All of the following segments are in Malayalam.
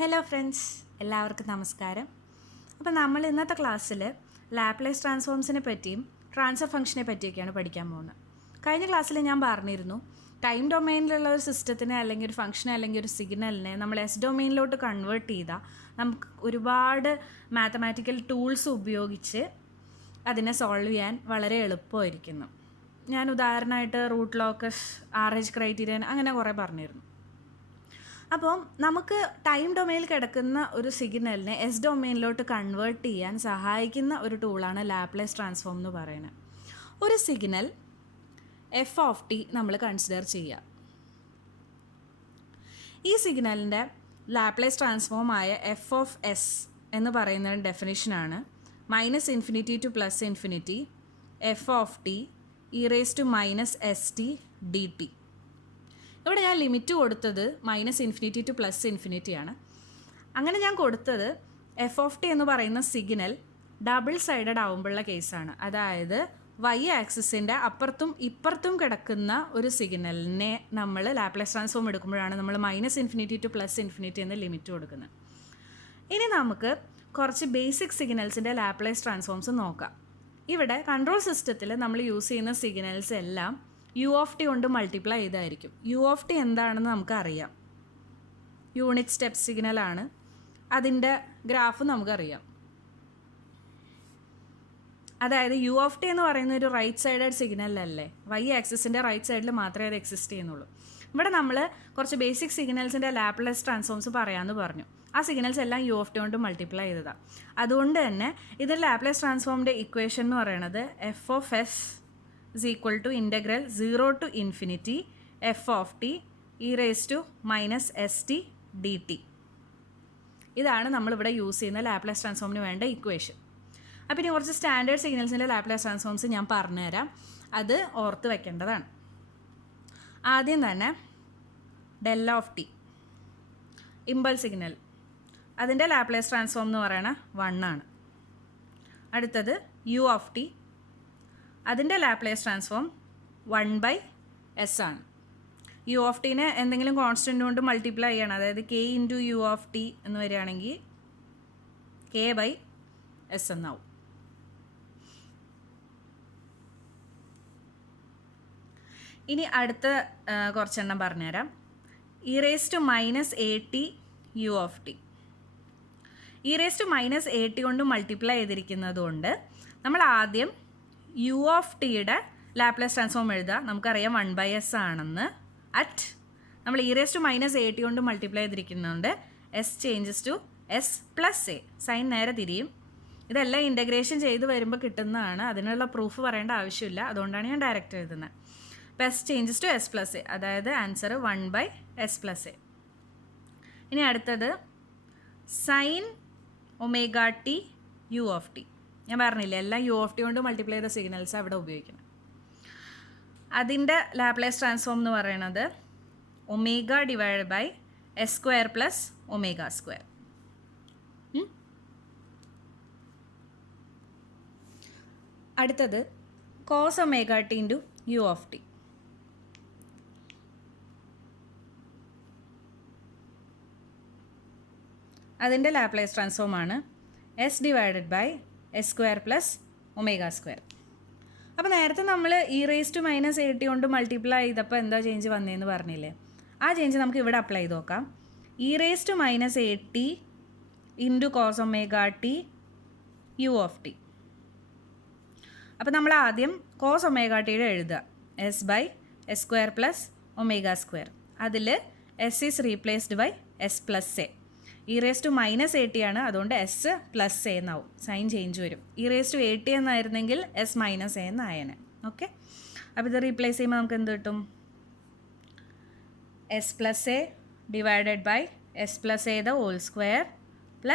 ഹലോ ഫ്രണ്ട്സ്, എല്ലാവർക്കും നമസ്കാരം. അപ്പോൾ നമ്മൾ ഇന്നത്തെ ക്ലാസ്സിൽ ലാപ്ലേസ് ട്രാൻസ്ഫോംസിനെ പറ്റിയും ട്രാൻസ്ഫർ ഫംഗ്ഷനെ പറ്റിയൊക്കെയാണ് പഠിക്കാൻ പോകുന്നത്. കഴിഞ്ഞ ക്ലാസ്സിൽ ഞാൻ പറഞ്ഞിരുന്നു, ടൈം ഡൊമെയിനിലുള്ള ഒരു സിസ്റ്റത്തിനെ അല്ലെങ്കിൽ ഒരു ഫംഗ്ഷനെ അല്ലെങ്കിൽ ഒരു സിഗ്നലിനെ നമ്മൾ എസ് ഡൊമെയിനിലോട്ട് കൺവേർട്ട് ചെയ്താൽ നമുക്ക് ഒരുപാട് മാത്തമാറ്റിക്കൽ ടൂൾസ് ഉപയോഗിച്ച് അതിനെ സോൾവ് ചെയ്യാൻ വളരെ എളുപ്പമായിരിക്കുന്നു. ഞാൻ ഉദാഹരണമായിട്ട് റൂട്ട് ലോക്കസ്, RH ക്രൈറ്റീരിയൻ അങ്ങനെ കുറേ പറഞ്ഞിരുന്നു. അപ്പോൾ നമുക്ക് ടൈം ഡൊമെയിനിൽ കിടക്കുന്ന ഒരു സിഗ്നലിനെ എസ് ഡൊമെയിനിലോട്ട് കൺവേർട്ട് ചെയ്യാൻ സഹായിക്കുന്ന ഒരു ടൂളാണ് ലാപ്ലേസ് ട്രാൻസ്ഫോം എന്ന് പറയുന്നത്. ഒരു സിഗ്നൽ f(t) നമ്മൾ കൺസിഡർ ചെയ്യുക. ഈ സിഗ്നലിൻ്റെ ലാപ്ലേസ് ട്രാൻസ്ഫോം ആയ f(s) എന്ന് പറയുന്ന ഡെഫിനിഷനാണ് -∞ to +∞ f(t) e⁻⁻st dt. ഇവിടെ ഞാൻ ലിമിറ്റ് കൊടുത്തത് -∞ to +∞ ആണ്. അങ്ങനെ ഞാൻ കൊടുത്തത് f(t) എന്ന് പറയുന്ന സിഗ്നൽ ഡബിൾ സൈഡഡ് ആവുമ്പോഴുള്ള കേസാണ്. അതായത് y ആക്സിസിൻ്റെ അപ്പുറത്തും ഇപ്പുറത്തും കിടക്കുന്ന ഒരു സിഗ്നലിനെ നമ്മൾ ലാപ്ലേസ് ട്രാൻസ്ഫോം എടുക്കുമ്പോഴാണ് നമ്മൾ -∞ to +∞ എന്ന് ലിമിറ്റ് കൊടുക്കുന്നത്. ഇനി നമുക്ക് കുറച്ച് ബേസിക് സിഗ്നൽസിൻ്റെ ലാപ്ലേസ് ട്രാൻസ്ഫോംസ് നോക്കാം. ഇവിടെ കൺട്രോൾ സിസ്റ്റത്തിൽ നമ്മൾ യൂസ് ചെയ്യുന്ന സിഗ്നൽസ് എല്ലാം u(t) കൊണ്ട് മൾട്ടിപ്ലൈ ചെയ്തായിരിക്കും. u(t) എന്താണെന്ന് നമുക്കറിയാം. യൂണിറ്റ് സ്റ്റെപ്പ് സിഗ്നലാണ്. അതിൻ്റെ ഗ്രാഫ് നമുക്കറിയാം. അതായത് u(t) എന്ന് പറയുന്ന ഒരു റൈറ്റ് സൈഡഡ് സിഗ്നലല്ലേ, y ആക്സിസിൻ്റെ റൈറ്റ് സൈഡിൽ മാത്രമേ അത് എക്സിസ്റ്റ് ചെയ്യുന്നുള്ളൂ. ഇവിടെ നമ്മൾ കുറച്ച് ബേസിക് സിഗ്നൽസിൻ്റെ ലാപ്ലേസ് ട്രാൻസ്ഫോംസ് പറയാമെന്ന് പറഞ്ഞു. ആ സിഗ്നൽസ് എല്ലാം u(t) കൊണ്ട് മൾട്ടിപ്ലൈ ചെയ്തതാണ്. അതുകൊണ്ട് തന്നെ ഇതിൽ ലാപ്ലേസ് ട്രാൻസ്ഫോമിൻ്റെ ഇക്വേഷൻ എന്ന് പറയുന്നത് f(s) is equal to integral 0 to infinity f(t) e⁻⁻st dt. ഇതാണ് നമ്മളിവിടെ യൂസ് ചെയ്യുന്ന ലാപ്ലേസ് ട്രാൻസ്ഫോമിന് വേണ്ട ഇക്വേഷൻ. അപ്പോൾ ഇനി കുറച്ച് സ്റ്റാൻഡേർഡ് സിഗ്നൽസിൻ്റെ ലാപ്ലേസ് ട്രാൻസ്ഫോംസ് ഞാൻ പറഞ്ഞുതരാം. അത് ഓർത്ത് വെക്കേണ്ടതാണ്. ആദ്യം തന്നെ del(t) ഇമ്പൾസ് സിഗ്നൽ, അതിൻ്റെ ലാപ്ലേസ് ട്രാൻസ്ഫോം എന്ന് പറയുന്നത് 1 ആണ്. അടുത്തത് u(t), അതിൻ്റെ ലാപ്ലേസ് ട്രാൻസ്ഫോം 1/s ആണ്. u(t)നെ എന്തെങ്കിലും കോൺസ്റ്റൻ്റ് കൊണ്ട് മൾട്ടിപ്ലൈ ചെയ്യണം. അതായത് k × u(t) എന്ന് വരികയാണെങ്കിൽ k/s എന്നാവും. ഇനി അടുത്ത കുറച്ചെണ്ണം പറഞ്ഞുതരാം. e⁻⁻at u(t). e⁻⁻at കൊണ്ട് മൾട്ടിപ്ലൈ ചെയ്തിരിക്കുന്നത് കൊണ്ട് നമ്മൾ ആദ്യം u(t)യുടെ ലാപ്ലേസ് ട്രാൻസ്ഫോം എഴുതുക. നമുക്കറിയാം 1/s ആണെന്ന്. നമ്മൾ e⁻⁻at കൊണ്ട് മൾട്ടിപ്ലൈ ചെയ്തിരിക്കുന്നതുകൊണ്ട് s changes to s+a, sign നേരെ തിരിയും. ഇതെല്ലാം ഇൻ്റഗ്രേഷൻ ചെയ്ത് വരുമ്പോൾ കിട്ടുന്നതാണ്. അതിനുള്ള പ്രൂഫ് പറയേണ്ട ആവശ്യമില്ല. അതുകൊണ്ടാണ് ഞാൻ ഡയറക്റ്റ് എഴുതുന്നത്. അപ്പോൾ s ചേഞ്ചസ് ടു s+a, അതായത് ആൻസർ 1/s+a. ഇനി അടുത്തത് sin ωt u(t). ഞാൻ പറഞ്ഞില്ല, എല്ലാം u(t) കൊണ്ട് മൾട്ടിപ്ലൈ ചെയ്ത സിഗ്നൽസ് അവിടെ ഉപയോഗിക്കണം. അതിൻ്റെ ലാപ്ലേസ് ട്രാൻസ്ഫോം എന്ന് പറയുന്നത് ω/s² + ω². അടുത്തത് cos ωt × u(t). അതിൻ്റെ ലാപ്ലേസ് ട്രാൻസ്ഫോം ആണ് s/s² + ω². അപ്പോൾ നേരത്തെ നമ്മൾ e⁻⁻at കൊണ്ട് മൾട്ടിപ്ലൈ ചെയ്തപ്പോൾ എന്താ ചേഞ്ച് വന്നതെന്ന് പറഞ്ഞില്ലേ, ആ ചേഞ്ച് നമുക്ക് ഇവിടെ അപ്ലൈ ചെയ്ത് നോക്കാം. e⁻⁻at × cos ωt u(t). അപ്പോൾ നമ്മൾ ആദ്യം cos ωt എഴുതുക s/s² + ω². അതിൽ s is replaced by s+a. e⁻⁻at ആണ്, അതുകൊണ്ട് s+a എന്നാവും. സൈൻ ചേഞ്ച് വരും. e⁻at എന്നായിരുന്നെങ്കിൽ s-a എന്നായേനെ. ഓക്കെ, അപ്പോൾ ഇത് റീപ്ലേസ് ചെയ്യുമ്പോൾ നമുക്ക് എന്ത് കിട്ടും? s+a divided by s+a the whole square +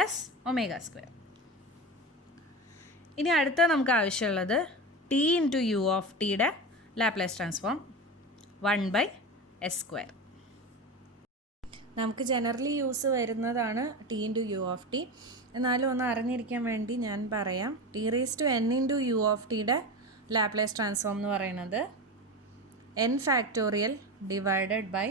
ω². ഇനി അടുത്ത നമുക്ക് ആവശ്യമുള്ളത് t × u(t)യുടെ ലാപ്ലേസ് ട്രാൻസ്ഫോം 1/s². നമുക്ക് ജനറലി യൂസ് വരുന്നതാണ് t × u(t). എന്നാലും ഒന്ന് അറിഞ്ഞിരിക്കാൻ വേണ്ടി ഞാൻ പറയാം. t⁻n × u(t)യുടെ ലാപ്ലേസ് ട്രാൻസ്ഫോം എന്ന് പറയുന്നത് n factorial divided by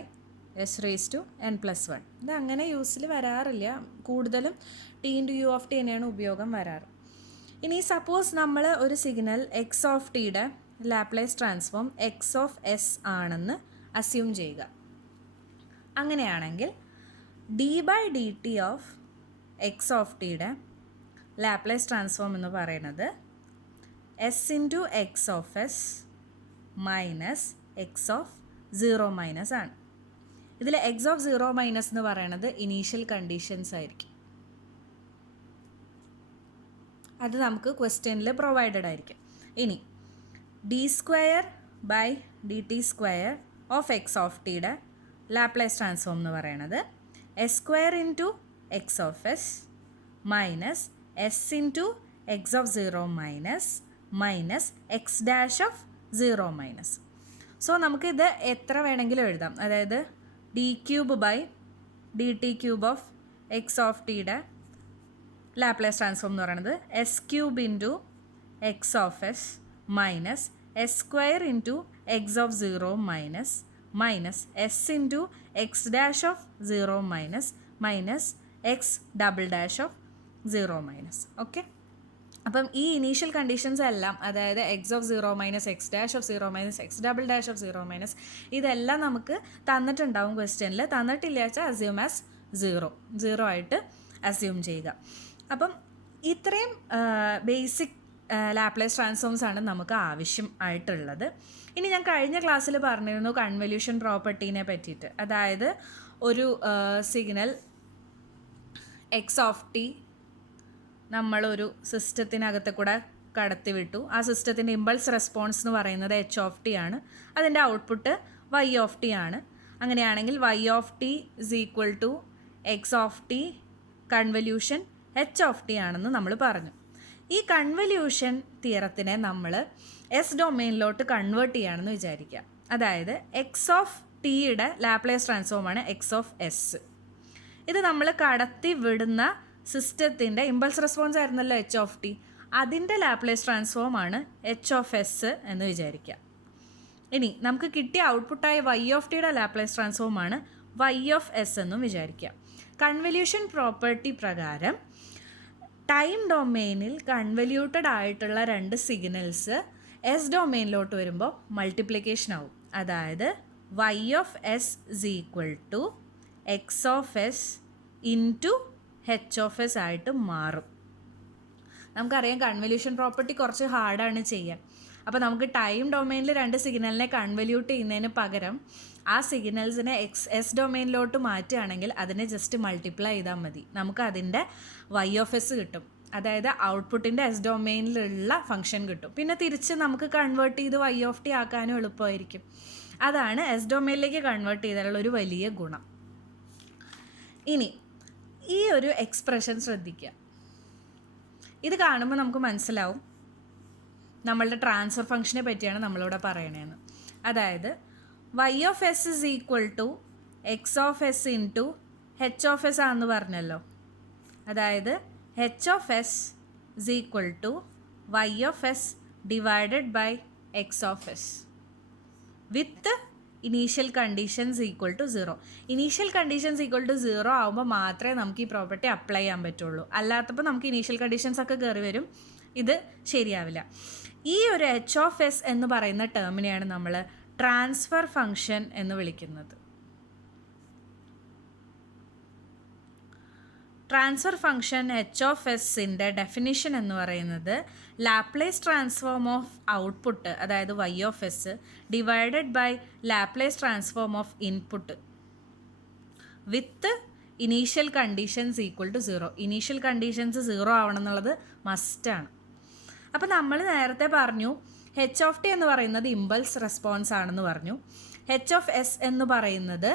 s⁻n+1. ഇത് അങ്ങനെ യൂസിൽ വരാറില്ല, കൂടുതലും t × u of t തന്നെയാണ് ഉപയോഗം വരാറ്. ഇനി സപ്പോസ് നമ്മൾ ഒരു സിഗ്നൽ എക്സ് ഓഫ് ടിയുടെ Laplace transform X of S ആണെന്ന് അസ്യൂം ചെയ്യുക. അങ്ങനെയാണെങ്കിൽ d/dt ഓഫ് എക്സ് ഓഫ് ടിയുടെ ലാപ്ലേസ് ട്രാൻസ്ഫോം എന്ന് പറയുന്നത് s × X of S minus X of 0- ആണ്. ഇതിൽ എക്സ് ഓഫ് 0- എന്ന് പറയുന്നത് ഇനീഷ്യൽ കണ്ടീഷൻസ് ആയിരിക്കും. അത് നമുക്ക് ക്വസ്റ്റ്യനിൽ പ്രൊവൈഡഡ് ആയിരിക്കും. ഇനി d²/dt² ഓഫ് എക്സ് ഓഫ് ടിയുടെ ലാപ്ലേസ് ട്രാൻസ്ഫോം എന്ന് പറയുന്നത് s² × X of S minus s × X of 0- minus X dash of 0-. So നമുക്കിത് എത്ര വേണമെങ്കിലും എഴുതാം. അതായത് d³ ഓഫ് എക്സ് ഓഫ് ടിയുടെ ലാപ്ലേസ് ട്രാൻസ്ഫോം എന്ന് പറയുന്നത് s³ × X of S minus s² × X of 0- minus s × X dash of 0- minus X double dash of 0-. Okay, അപ്പം ഈ ഇനീഷ്യൽ കണ്ടീഷൻസ് എല്ലാം, അതായത് X of 0- X dash of 0- X double dash of 0- ഇതെല്ലാം നമുക്ക് തന്നിട്ടുണ്ടാവും ക്വസ്റ്റ്യനിൽ. തന്നിട്ടില്ല വെച്ചാൽ അസ്യൂം ആസ് 0 ആയിട്ട് അസ്യൂം ചെയ്യുക. അപ്പം ഇത്രയും ബേസിക് ലാപ്ലേസ് ട്രാൻസ്ഫോംസ് ആണ് നമുക്ക് ആവശ്യം ആയിട്ടുള്ളത്. ഇനി ഞാൻ കഴിഞ്ഞ ക്ലാസ്സിൽ പറഞ്ഞിരുന്നു കൺവല്യൂഷൻ പ്രോപ്പർട്ടീനെ പറ്റിയിട്ട്. അതായത് ഒരു സിഗ്നൽ എക്സ് ഓഫ് ടി നമ്മളൊരു സിസ്റ്റത്തിനകത്ത് കൂടെ കടത്തി വിട്ടു. ആ സിസ്റ്റത്തിൻ്റെ ഇമ്പൾസ് റെസ്പോൺസ് എന്ന് പറയുന്നത് എച്ച് ഓഫ് ടി ആണ്. അതിൻ്റെ ഔട്ട്പുട്ട് വൈ ഓഫ് ടി ആണ്. അങ്ങനെയാണെങ്കിൽ Y of T = X of T convolution H of T ആണെന്ന് നമ്മൾ പറഞ്ഞു. ഈ കൺവല്യൂഷൻ തിയറത്തിനെ നമ്മൾ എസ് ഡൊമെയിനിലോട്ട് കൺവേർട്ട് ചെയ്യുകയാണെന്ന് വിചാരിക്കുക. അതായത് എക്സ് ഓഫ് ടിയുടെ ലാപ്ലേസ് ട്രാൻസ്ഫോമാണ് എക്സ് ഓഫ് എസ്. ഇത് നമ്മൾ കടത്തി വിടുന്ന സിസ്റ്റത്തിൻ്റെ ഇമ്പൾസ് റെസ്പോൺസ് ആയിരുന്നല്ലോ എച്ച് ഓഫ് ടി, അതിൻ്റെ ലാപ്ലേസ് ട്രാൻസ്ഫോമാണ് എച്ച് ഓഫ് എസ് എന്ന് വിചാരിക്കുക. ഇനി നമുക്ക് കിട്ടിയ ഔട്ട്പുട്ടായ വൈ ഓഫ് ടിയുടെ ലാപ്ലേസ് ട്രാൻസ്ഫോമാണ് വൈ ഓഫ് എസ് എന്നും വിചാരിക്കുക. കൺവല്യൂഷൻ പ്രോപ്പർട്ടി പ്രകാരം ടൈം ഡൊമെയിനിൽ കൺവല്യൂട്ടഡ് ആയിട്ടുള്ള രണ്ട് സിഗ്നൽസ് എസ് ഡൊമെയിനിലോട്ട് വരുമ്പോൾ മൾട്ടിപ്ലിക്കേഷൻ ആവും. അതായത് Y of S = X of S into H of S ആയിട്ട് മാറും. നമുക്കറിയാം കൺവല്യൂഷൻ പ്രോപ്പർട്ടി കുറച്ച് ഹാർഡാണ് ചെയ്യാൻ. അപ്പോൾ നമുക്ക് ടൈം ഡൊമെയിനിൽ രണ്ട് സിഗ്നലിനെ കൺവല്യൂട്ട് ചെയ്യുന്നതിന് പകരം ആ സിഗ്നൽസിനെ എസ് ഡൊമെയിനിലോട്ട് മാറ്റുകയാണെങ്കിൽ അതിനെ ജസ്റ്റ് മൾട്ടിപ്ലൈ ചെയ്താൽ മതി. നമുക്ക് അതിൻ്റെ വൈ ഓഫ് എസ് കിട്ടും. അതായത് ഔട്ട്പുട്ടിൻ്റെ എസ് ഡൊമെയിനിലുള്ള ഫംഗ്ഷൻ കിട്ടും. പിന്നെ തിരിച്ച് നമുക്ക് കൺവേർട്ട് ചെയ്ത് വൈ ഓഫ് ടി ആക്കാനും എളുപ്പമായിരിക്കും. അതാണ് എസ് ഡൊമെയിനിലേക്ക് കൺവേർട്ട് ചെയ്താലുള്ള ഒരു വലിയ ഗുണം. ഇനി ഈ ഒരു എക്സ്പ്രഷൻ ശ്രദ്ധിക്കുക. ഇത് കാണുമ്പോൾ നമുക്ക് മനസ്സിലാവും നമ്മളുടെ ട്രാൻസ്ഫർ ഫംഗ്ഷനെ പറ്റിയാണ് നമ്മളിവിടെ പറയണതെന്ന്. അതായത് Y of S = X of S into H of S ആണെന്ന് പറഞ്ഞല്ലോ. അതായത് H of S = Y of S divided by X of S with initial conditions = 0. Initial conditions = 0 ആകുമ്പോൾ മാത്രമേ നമുക്ക് ഈ പ്രോപ്പർട്ടി അപ്ലൈ ചെയ്യാൻ പറ്റുള്ളൂ. അല്ലാത്തപ്പോൾ നമുക്ക് ഇനീഷ്യൽ കണ്ടീഷൻസ് ഒക്കെ കയറി വരും, ഇത് ശരിയാവില്ല. ഈ ഒരു എച്ച് ഓഫ് എസ് എന്ന് പറയുന്ന ടേമിനെയാണ് നമ്മൾ ട്രാൻസ്ഫർ ഫംഗ്ഷൻ എന്ന് വിളിക്കുന്നത്. ട്രാൻസ്ഫർ ഫംഗ്ഷൻ എച്ച് ഓഫ് എസിൻ്റെ ഡെഫിനിഷൻ എന്ന് പറയുന്നത് ലാപ്ലേസ് ട്രാൻസ്ഫോം ഓഫ് ഔട്ട്പുട്ട്, അതായത് Y of S divided by Laplace transform of input with initial conditions = 0. Initial conditions 0 ആവണം എന്നുള്ളത് മസ്റ്റാണ്. അപ്പോൾ നമ്മൾ നേരത്തെ പറഞ്ഞു എച്ച് ഓഫ് ടി എന്ന് പറയുന്നത് ഇമ്പൾസ് റെസ്പോൺസ് ആണെന്ന് പറഞ്ഞു. എച്ച് ഓഫ് എസ് എന്ന് പറയുന്നത്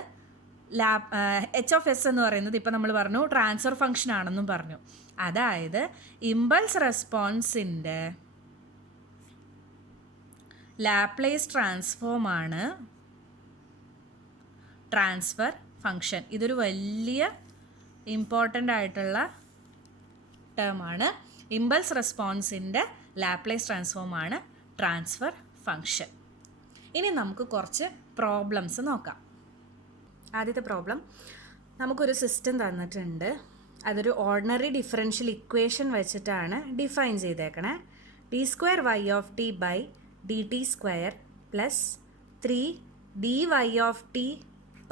ഇപ്പം നമ്മൾ പറഞ്ഞു ട്രാൻസ്ഫർ ഫംഗ്ഷൻ ആണെന്നും പറഞ്ഞു. അതായത് ഇമ്പൾസ് റെസ്പോൺസിൻ്റെ ലാപ്ലേസ് ട്രാൻസ്ഫോമാണ് ട്രാൻസ്ഫർ ഫംഗ്ഷൻ. ഇതൊരു വലിയ ഇമ്പോർട്ടൻ്റ് ആയിട്ടുള്ള ടേമാണ്. ഇമ്പൾസ് റെസ്പോൺസിൻ്റെ ലാപ്ലേസ് ട്രാൻസ്ഫോമാണ് ട്രാൻസ്ഫർ ഫംഗ്ഷൻ. ഇനി നമുക്ക് കുറച്ച് പ്രോബ്ലംസ് നോക്കാം. ആദ്യത്തെ പ്രോബ്ലം, നമുക്കൊരു സിസ്റ്റം തന്നിട്ടുണ്ട്. അതൊരു ഓർഡിനറി ഡിഫറൻഷ്യൽ ഇക്വേഷൻ വെച്ചിട്ടാണ് ഡിഫൈൻ ചെയ്തേക്കണേ. D square Y of T by D T square plus 3 D Y of T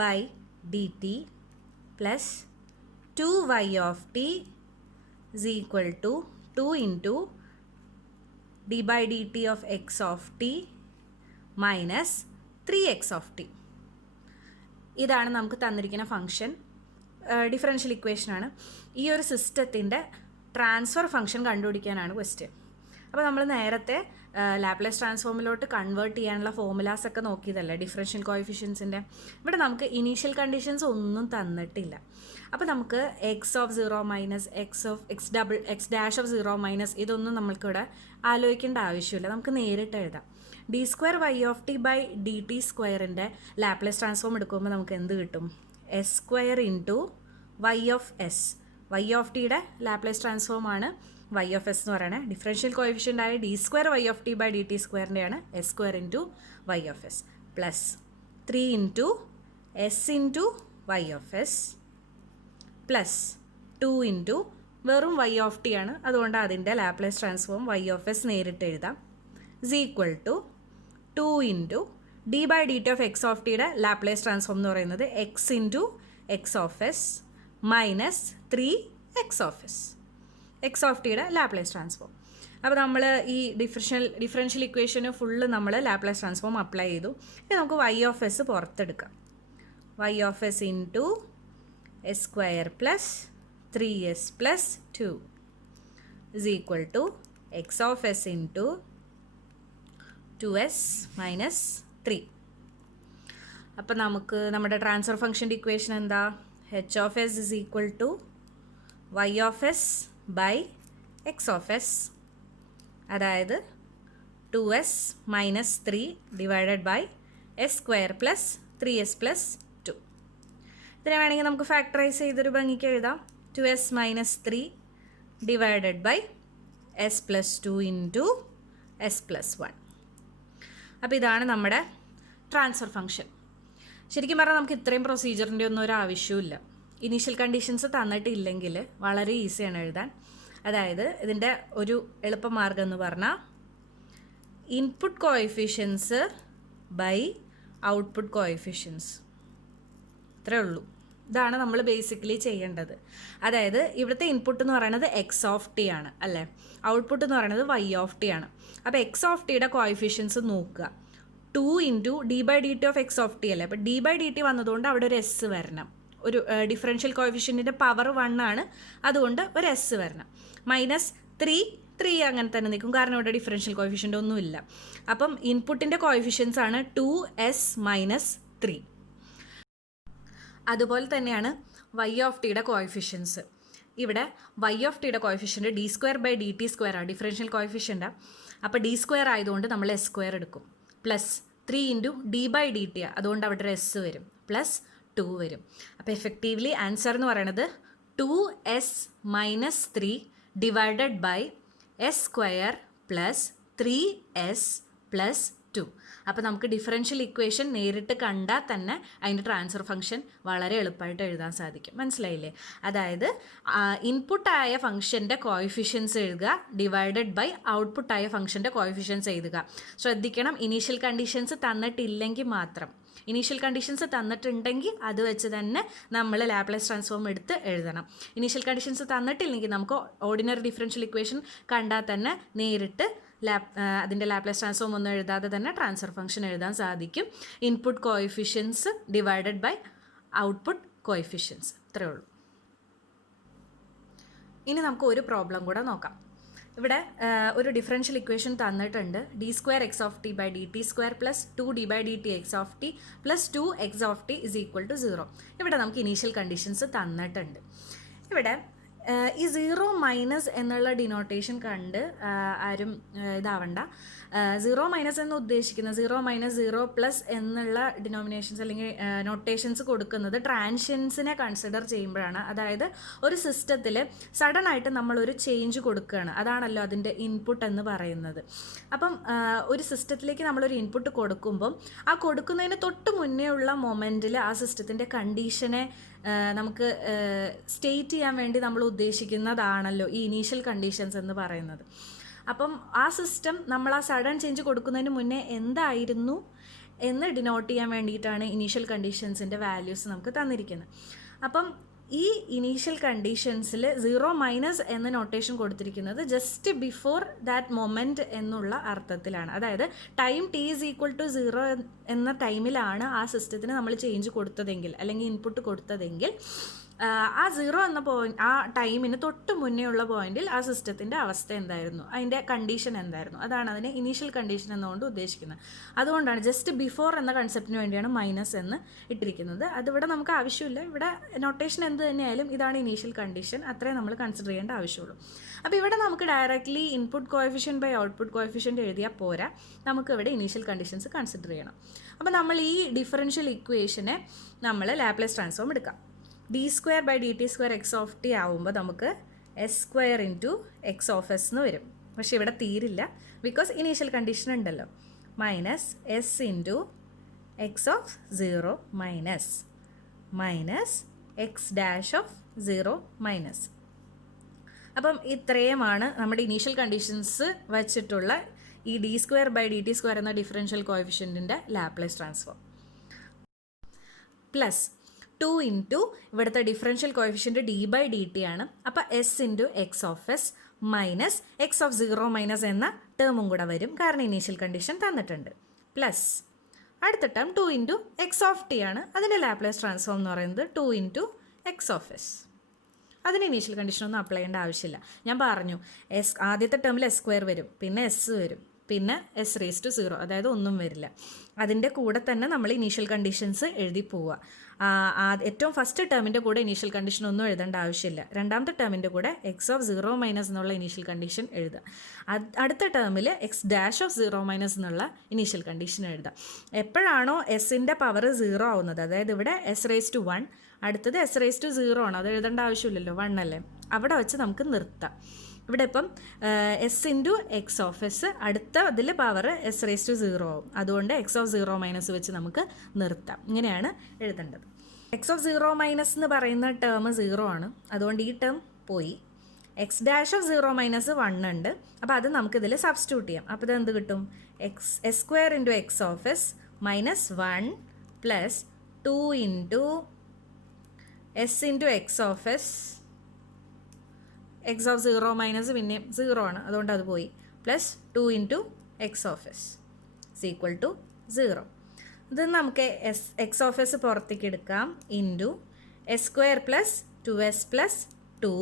by D T plus 2 Y of T is equal to 2 into d by dt of x of t minus 3x of t. ഇതാണ് നമുക്ക് തന്നിരിക്കുന്ന ഫംഗ്ഷൻ. ഡിഫറൻഷ്യൽ ഇക്വേഷനാണ്. ഈ ഒരു സിസ്റ്റത്തിൻ്റെ ട്രാൻസ്ഫർ ഫംഗ്ഷൻ കണ്ടുപിടിക്കാനാണ് ക്വസ്റ്റ്യൻ. അപ്പോൾ നമ്മൾ നേരത്തെ ലാപ്ലേസ് ട്രാൻസ്ഫോമിലോട്ട് കൺവേർട്ട് ചെയ്യാനുള്ള ഫോർമുലാസ് ഒക്കെ നോക്കിയതല്ലേ ഡിഫറൻഷ്യൽ കോഎഫിഷ്യൻസിൻ്റെ. ഇവിടെ നമുക്ക് ഇനീഷ്യൽ കണ്ടീഷൻസ് ഒന്നും തന്നിട്ടില്ല. അപ്പോൾ നമുക്ക് X of 0 minus X dash of 0 minus ഇതൊന്നും നമ്മൾക്കിവിടെ ആലോചിക്കേണ്ട ആവശ്യമില്ല. നമുക്ക് നേരിട്ട് എഴുതാം. D square Y of T by D T സ്ക്വയറിൻ്റെ ലാപ്ലേസ് ട്രാൻസ്ഫോം എടുക്കുമ്പോൾ നമുക്ക് എന്ത് കിട്ടും? S square into Y of S. Y of ടിയുടെ ലാപ്ലേസ് ട്രാൻസ്ഫോമാണ് വൈ ഓഫ് എസ് എന്ന് പറയുന്നത്. ഡിഫറൻഷ്യൽ കോഎഫിഷ്യൻ്റ് ആയ D square Y of T by D T സ്ക്വയറിൻ്റെയാണ് S square into Y of S plus 3 into S into Y of S plus 2 into വെറും വൈ ഓഫ് ടി ആണ്, അതുകൊണ്ട് അതിൻ്റെ Laplace transform Y of S നേരിട്ട് എഴുതാം. Is equal to 2 into D by D T of X of ടിയുടെ ലാപ്ലേസ് ട്രാൻസ്ഫോം എന്ന് പറയുന്നത് X into X of S minus 3 X of S. X of ടിയുടെ ലാപ്ലേസ് ട്രാൻസ്ഫോം. അപ്പോൾ നമ്മൾ ഈ ഡിഫറൻഷ്യൽ ഇക്വേഷന് ഫുള്ള് നമ്മൾ ലാപ്ലേസ് ട്രാൻസ്ഫോം അപ്ലൈ ചെയ്തു. ഇനി നമുക്ക് വൈ ഓഫ് എസ് പുറത്തെടുക്കാം. Y of S into S square plus 3s plus 2 is equal to X of S into 2s minus 3. അപ്പോൾ നമുക്ക് നമ്മുടെ ട്രാൻസ്ഫർ ഫംഗ്ഷൻ്റെ ഇക്വേഷൻ എന്താ? H of S is equal to Y of S by X of S, അതായത് 2s minus 3 divided by S square plus 3s plus 2. ഇതിനെ വേണമെങ്കിൽ നമുക്ക് ഫാക്ടറൈസ് ചെയ്തൊരു ഭംഗിക്ക് എഴുതാം. 2s minus 3 divided by S plus 2 into S plus 1. അപ്പോൾ ഇതാണ് നമ്മുടെ ട്രാൻസ്ഫർ ഫംഗ്ഷൻ. ശരിക്കും പറഞ്ഞാൽ നമുക്ക് ഇത്രയും പ്രൊസീജിയറിൻ്റെ ഒന്നും ഒരു ആവശ്യമില്ല. ഇനീഷ്യൽ കണ്ടീഷൻസ് തന്നിട്ടില്ലെങ്കിൽ വളരെ ഈസിയാണ് എഴുതാൻ. അതായത് ഇതിൻ്റെ ഒരു എളുപ്പമാർഗ്ഗം എന്ന് പറഞ്ഞാൽ input coefficients by output coefficients, ഇത്രയേ ഉള്ളൂ. ഇതാണ് നമ്മൾ ബേസിക്കലി ചെയ്യേണ്ടത്. അതായത് ഇവിടുത്തെ ഇൻപുട്ട് എന്ന് പറയുന്നത് എക്സ് ഓഫ് ടി ആണ് അല്ലേ, ഔട്ട്പുട്ട് എന്ന് പറയുന്നത് വൈ ഓഫ് ടി ആണ്. അപ്പോൾ എക്സ് ഓഫ് ടിയുടെ കോഎഫിഷ്യൻസ് നോക്കുക. 2 into D by D T of X of T അല്ലേ. അപ്പോൾ ഡി ബൈ ഡി ടി വന്നതുകൊണ്ട് അവിടെ ഒരു എസ് വരണം. ഒരു ഡിഫറൻഷ്യൽ കോഎഫിഷ്യൻറ്റിൻ്റെ പവർ 1 ആണ്, അതുകൊണ്ട് ഒരു എസ് വരണം. മൈനസ് 3 അങ്ങനെ തന്നെ നിൽക്കും, കാരണം ഇവിടെ ഡിഫറൻഷ്യൽ കോഎഫിഷ്യൻ്റ് ഒന്നുമില്ല. അപ്പം ഇൻപുട്ടിൻ്റെ കോഎഫിഷ്യൻസ് ആണ് 2s മൈനസ് 3. അതുപോലെ തന്നെയാണ് വൈ ഓഫ് ടിയുടെ കോഎഫിഷ്യൻസ്. ഇവിടെ വൈ ഓഫ് ടിയുടെ coefficient D square by D T square ആണ്, ഡിഫറൻഷ്യൽ കോഎഫിഷ്യൻ്റ്. അപ്പോൾ ഡി സ്ക്വയർ ആയതുകൊണ്ട് നമ്മൾ എസ് സ്ക്വയർ എടുക്കും. Plus 3 into D by D T, അതുകൊണ്ട് അവിടെ ഒരു എസ് വരും, പ്ലസ് 2 വരും. അപ്പോൾ എഫക്റ്റീവ്ലി ആൻസർ എന്ന് പറയുന്നത് 2s minus 3 divided by S square plus 3s plus 2. അപ്പോൾ നമുക്ക് ഡിഫറൻഷ്യൽ ഇക്വേഷൻ നേരിട്ട് കണ്ടാൽ തന്നെ അതിൻ്റെ ട്രാൻസ്ഫർ ഫംഗ്ഷൻ വളരെ എളുപ്പമായിട്ട് എഴുതാൻ സാധിക്കും. മനസ്സിലായില്ലേ? അതായത് ഇൻപുട്ടായ ഫംഗ്ഷൻ്റെ കോഎഫിഷ്യൻസ് എഴുതുക ഡിവൈഡഡ് ബൈ ഔട്ട്പുട്ടായ ഫംഗ്ഷൻ്റെ കോഎഫിഷ്യൻസ് എഴുതുക. ശ്രദ്ധിക്കണം, ഇനീഷ്യൽ കണ്ടീഷൻസ് തന്നിട്ടില്ലെങ്കിൽ മാത്രം. ഇനീഷ്യൽ കണ്ടീഷൻസ് തന്നിട്ടുണ്ടെങ്കിൽ അത് വെച്ച് തന്നെ നമ്മൾ ലാപ്ലേസ് ട്രാൻസ്ഫോം എടുത്ത് എഴുതണം. ഇനീഷ്യൽ കണ്ടീഷൻസ് തന്നിട്ടില്ലെങ്കിൽ നമുക്ക് ഓർഡിനറി ഡിഫറൻഷ്യൽ ഇക്വേഷൻ കണ്ടാൽ തന്നെ നേരിട്ട് അതിൻ്റെ ലാപ്ലേസ് ട്രാൻസ്ഫോം ഒന്നും എഴുതാതെ തന്നെ ട്രാൻസ്ഫർ ഫംഗ്ഷൻ എഴുതാൻ സാധിക്കും. Input coefficients divided by output coefficients, ഇത്രയേ ഉള്ളൂ. ഇനി നമുക്ക് ഒരു പ്രോബ്ലം കൂടെ നോക്കാം. ഇവിടെ ഒരു ഡിഫറൻഷ്യൽ ഇക്വേഷൻ തന്നിട്ടുണ്ട്. D square X of T by D T square plus 2 D by D T X of T plus 2 X of T is equal to 0. ഇവിടെ നമുക്ക് ഇനീഷ്യൽ കണ്ടീഷൻസ് തന്നിട്ടുണ്ട്. ഇവിടെ ഈ 0 - എന്നുള്ള ഡിനോട്ടേഷൻ കണ്ട് ആരും ഇതാവണ്ട. 0 - എന്ന് ഉദ്ദേശിക്കുന്നത് 0 - 0 + എന്നുള്ള ഡിനോമിനേഷൻസ് അല്ലെങ്കിൽ നൊട്ടേഷൻസ് കൊടുക്കുന്നത് ട്രാൻഷ്യൻസിനെ കൺസിഡർ ചെയ്യുമ്പോഴാണ്. അതായത് ഒരു സിസ്റ്റത്തിൽ സഡൻ ആയിട്ട് നമ്മളൊരു ചേഞ്ച് കൊടുക്കുകയാണ്, അതാണല്ലോ അതിൻ്റെ ഇൻപുട്ട് എന്ന് പറയുന്നത്. അപ്പം ഒരു സിസ്റ്റത്തിലേക്ക് നമ്മളൊരു ഇൻപുട്ട് കൊടുക്കുമ്പം ആ കൊടുക്കുന്നതിന് തൊട്ട് മുന്നേ ഉള്ള മൊമെൻറ്റിൽ ആ സിസ്റ്റത്തിൻ്റെ കണ്ടീഷനെ നമുക്ക് സ്റ്റേറ്റ് ചെയ്യാൻ വേണ്ടി നമ്മൾ ഉദ്ദേശിക്കുന്നതാണല്ലോ ഈ ഇനീഷ്യൽ കണ്ടീഷൻസ് എന്ന് പറയുന്നത്. അപ്പം ആ സിസ്റ്റം നമ്മൾ ആ സഡൻ ചേഞ്ച് കൊടുക്കുന്നതിന് മുന്നേ എന്തായിരുന്നു എന്ന് ഡിനോട്ട് ചെയ്യാൻ വേണ്ടിയിട്ടാണ് ഇനീഷ്യൽ കണ്ടീഷൻസിൻ്റെ വാല്യൂസ് നമുക്ക് തന്നിരിക്കുന്നത്. അപ്പം ഈ ഇനീഷ്യൽ കണ്ടീഷൻസിൽ 0 - എന്ന നൊട്ടേഷൻ കൊടുത്തിരിക്കുന്നത് ജസ്റ്റ് ബിഫോർ ദാറ്റ് മൊമെൻറ്റ് എന്നുള്ള അർത്ഥത്തിലാണ്. അതായത് ടൈം t = 0 എന്ന ടൈമിലാണ് ആ സിസ്റ്റത്തിന് നമ്മൾ ചേഞ്ച് കൊടുത്തതെങ്കിൽ അല്ലെങ്കിൽ ഇൻപുട്ട് കൊടുത്തതെങ്കിൽ ആ 0 എന്ന പോയിന്റ്, ആ ടൈമിന് തൊട്ട് മുന്നേ ഉള്ള പോയിന്റിൽ ആ സിസ്റ്റത്തിൻ്റെ അവസ്ഥ എന്തായിരുന്നു, അതിൻ്റെ കണ്ടീഷൻ എന്തായിരുന്നു, അതാണ് അതിനെ ഇനീഷ്യൽ കണ്ടീഷൻ എന്നുകൊണ്ട് ഉദ്ദേശിക്കുന്നത്. അതുകൊണ്ടാണ് ജസ്റ്റ് ബിഫോർ എന്ന കൺസെപ്റ്റിന് വേണ്ടിയാണ് മൈനസ് എന്ന് ഇട്ടിരിക്കുന്നത്. അതിവിടെ നമുക്ക് ആവശ്യമില്ല. ഇവിടെ നൊട്ടേഷൻ എന്ത് തന്നെയായാലും ഇതാണ് ഇനീഷ്യൽ കണ്ടീഷൻ, അത്രേ നമ്മൾ കൺസിഡർ ചെയ്യേണ്ട ആവശ്യമുള്ളൂ. അപ്പോൾ ഇവിടെ നമുക്ക് directly input coefficient by output coefficient എഴുതിയാൽ പോരാ, നമുക്ക് ഇവിടെ ഇനീഷ്യൽ കണ്ടീഷൻസ് കൺസിഡർ ചെയ്യണം. അപ്പോൾ നമ്മൾ ഈ ഡിഫറൻഷ്യൽ ഇക്വേഷനെ നമ്മൾ ലാപ്ലേസ് ട്രാൻസ്ഫോം എടുക്കാം. d²/dt² x(t) ആവുമ്പോൾ നമുക്ക് s² × x(s) എന്ന് വരും. പക്ഷെ ഇവിടെ തീരില്ല, ബിക്കോസ് ഇനീഷ്യൽ കണ്ടീഷൻ ഉണ്ടല്ലോ. -s × x(0) മൈനസ് x'(0) അപ്പം ഇത്രയുമാണ് നമ്മുടെ ഇനീഷ്യൽ കണ്ടീഷൻസ് വച്ചിട്ടുള്ള ഈ d²/dt² എന്ന ഡിഫറൻഷ്യൽ കോഎഫിഷ്യൻറ്റിൻ്റെ ലാപ്ലേസ് ട്രാൻസ്ഫോം. പ്ലസ് 2 × ഇവിടുത്തെ ഡിഫറൻഷ്യൽ കോഎഫിഷ്യൻറ്റ് d/dt ആണ്. അപ്പോൾ s × x(s) മൈനസ് x(0) എന്ന ടേമും കൂടെ വരും, കാരണം ഇനീഷ്യൽ കണ്ടീഷൻ തന്നിട്ടുണ്ട്. പ്ലസ് അടുത്ത ടേം 2 × x(t) ആണ്. അതിൻ്റെ ലാപ്ലേസ് ട്രാൻസ്ഫോം എന്ന് പറയുന്നത് 2 × x(s). അതിന് ഇനീഷ്യൽ കണ്ടീഷനൊന്നും അപ്ലൈ ചെയ്യേണ്ട ആവശ്യമില്ല. ഞാൻ പറഞ്ഞു ആദ്യത്തെ ടേമിൽ s² വരും, പിന്നെ s വരും, പിന്നെ s⁻⁴, അതായത് ഒന്നും വരില്ല. അതിൻ്റെ കൂടെ തന്നെ നമ്മൾ ഇനീഷ്യൽ കണ്ടീഷൻസ് എഴുതി പോവുക. ഏറ്റവും ഫസ്റ്റ് ടേമിൻ്റെ കൂടെ ഇനീഷ്യൽ കണ്ടീഷൻ ഒന്നും എഴുതേണ്ട ആവശ്യമില്ല. രണ്ടാമത്തെ ടേമിൻ്റെ കൂടെ x(0) എന്നുള്ള ഇനീഷ്യൽ കണ്ടീഷൻ എഴുതുക. അടുത്ത ടേമിൽ x'(0) എന്നുള്ള ഇനീഷ്യൽ കണ്ടീഷൻ എഴുതുക. എപ്പോഴാണോ എസിൻ്റെ പവർ 0 ആവുന്നത്, അതായത് ഇവിടെ s⁻1, അടുത്തത് s⁻0 ആണ്, അത് എഴുതേണ്ട ആവശ്യമില്ലല്ലോ, 1 അല്ലേ, അവിടെ വെച്ച് നമുക്ക് നിർത്താം. ഇവിടെ ഇപ്പം s × x(s), അടുത്ത അതിൽ പവർ s⁻0 ആവും. അതുകൊണ്ട് x(0) വെച്ച് നമുക്ക് നിർത്താം. ഇങ്ങനെയാണ് എഴുതേണ്ടത്. x(0) എന്ന് പറയുന്ന ടേം 0 ആണ്, അതുകൊണ്ട് ഈ ടേം പോയി. x'(0) -1 ഉണ്ട്, അപ്പോൾ അത് നമുക്കിതിൽ സബ്സ്റ്റിറ്റ്യൂട്ട് ചെയ്യാം. അപ്പോൾ ഇത് എന്ത് കിട്ടും? s² × x(s) -1 plus 2 × s × x(s), x(0) പിന്നെ 0 ആണ്, അതുകൊണ്ട് അത് പോയി, പ്ലസ് 2 × x(s) = 0. ഇത് നമുക്ക് x(s) പുറത്തേക്ക് എടുക്കാം. Into s² + 2s + 2